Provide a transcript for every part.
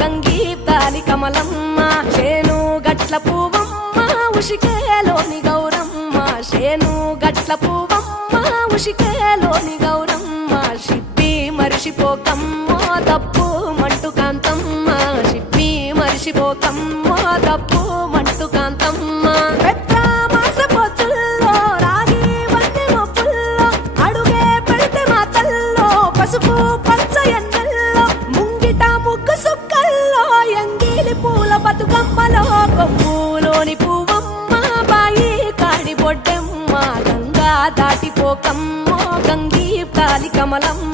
గంగీప్తాలి కమలమ్మ శేను గట్ల పువ్వమ్మ ఉషికేలోని గౌరమ్మ శేను గట్ల పువ్వమ్మ ఉషికేలోని గౌరమ్మ షిప్పి మరిషిపోకమ్మో తప్పు మంటు కాంతమ్మ షిప్పి మరిషిపోకమ్మో తప్పు మంటు కాంతమ్మ పెద్ద మాస పొత్తుల్లో రాగి వన్నె మొప్పుల్లో అడుగే పెడితే మా తల్లో పసుపు పచ్చ ఎన్నెల్లో ముంగిట ముగ్గు సుక్కల్లో ఎంగిలి పూల బతుకమ్మలో కొమ్ములోని పువ్వమ్మ బాయి కాడి బొడ్డెమ్మ గంగా దాటిపోకమ్మో గంగీప్తాలి కమలమ్మ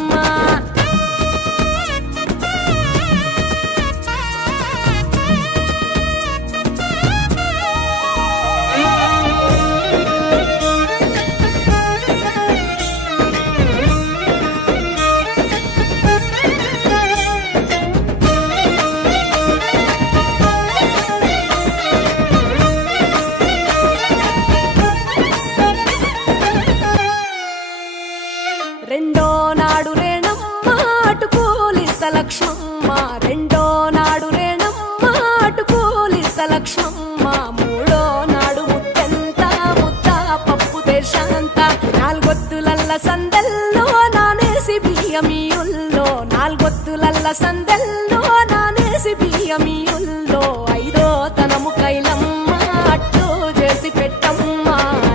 రెండో నాడు రేణమ్మ అటుకూలిస్త లక్ష్మమ్మ రెండో నాడు రేణమ్మ అటుకూలిస్త లక్ష్మమ్మ మూడో నాడు ముట్టెంత ముద్ద పప్పు దేశంత నాలుగొత్తులల్ల సందెల్లో నానేసి బియ్యమియుల్లో నాలుగొత్తులల్ల సందెల్లో నానేసి బియ్యమియుల్లో ఐదో తనము కైలమ్మ అట్టు చేసి పెట్టమ్మ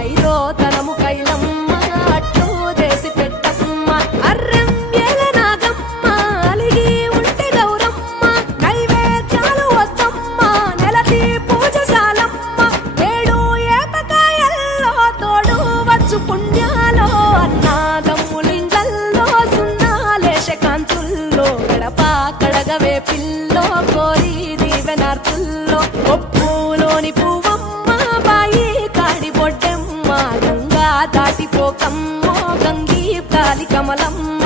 ఐదో తనము కైలమ్మ అట్టు చేసి పెట్టమ్మ అర్రెం ఏల నాగమ్మ అలిగి ఉంటే గౌరమ్మ నైవేద్యాలు వద్దమ్మ నెలతి పూజశాలమ్మ ఏడు ఏపకాయల్లో తోడు వచ్చు పుణ్యాలో అన్నాదమ్ములింగల్లో సున్నాలేశ కాంతుల్లో గడప కడగవే పిల్లో కోరి దీవెనార్తుల్లో ఒప్పులోని పువ్వమ్మ బాయి కాడి బొడ్డెమ్మ గంగా దాటిపోకమ్మో గంగీప్తాలి కమలమ్మ